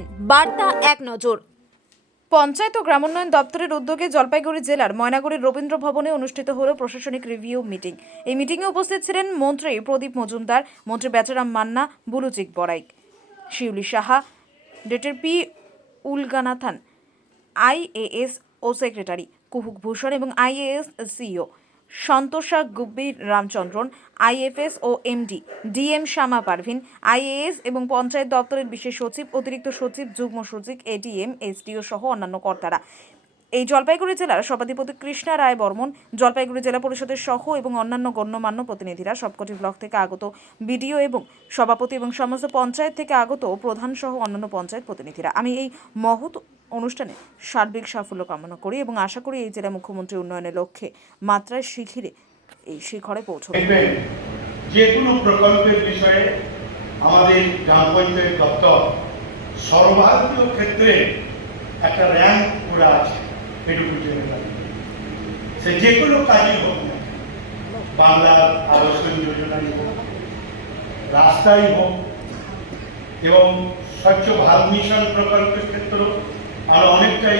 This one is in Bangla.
বার্তা এক নজর। পঞ্চায়েত ও গ্রামোন্নয়ন দপ্তরের উদ্যোগে জলপাইগুড়ি জেলার ময়নাগুড়ির রবীন্দ্র ভবনে অনুষ্ঠিত হল প্রশাসনিক রিভিউ মিটিং। এই মিটিংয়ে উপস্থিত ছিলেন মন্ত্রী প্রদীপ মজুমদার, মন্ত্রী বেচারাম মান্না, বুলুচিক বড়াইক শিউলি সাহা, ডেটের পি উলগানাথান আইএএস ও সেক্রেটারি কুহুক ভূষণ এবং IAS CEO Santosha Gubbi, Ramachandran, IFS ও MD, DM Shyama Parvin, IAS এবং পঞ্চায়েত দপ্তরের বিশেষ সচিব, অতিরিক্ত সচিব, যুগ্ম সচিব, এডিএম, এসডিও সহ অন্যান্য কর্তারা। এই জলপাইগুড়ি জেলার সভাধিপতি কৃষ্ণা রায় বর্মন, জলপাইগুড়ি জেলা পরিষদের সহ এবং অন্যান্য গণ্যমান্য প্রতিনিধিরা সবকটি ব্লক থেকে আগত বিডিও এবং সভাপতি এবং সমস্ত পঞ্চায়েত থেকে আগত প্রধান সহ অন্যান্য পঞ্চায়েত প্রতিনিধিরা। আমি এই মহৎ অনুষ্ঠানে সার্বিক সাফল্য কামনা করি এবং আশা করি এই জেলা মুখ্যমন্ত্রী উন্নয়নের লক্ষ্যে মাত্রায় শিখিরে এই শিখরে পৌঁছবে। যে কোনো প্রকল্পের বিষয়ে আমাদের গ্রাম পঞ্চায়েত দপ্তর সর্বভারতীয় ক্ষেত্রে একটা র্যাঙ্ক করে আছে এটুকু সে যে কোনো কাজই হোক বাংলার আবাস যোজনাই হোক, রাস্তাই হোক, এবং স্বচ্ছ ভারত মিশন প্রকল্পের ক্ষেত্রেও আরও অনেকটাই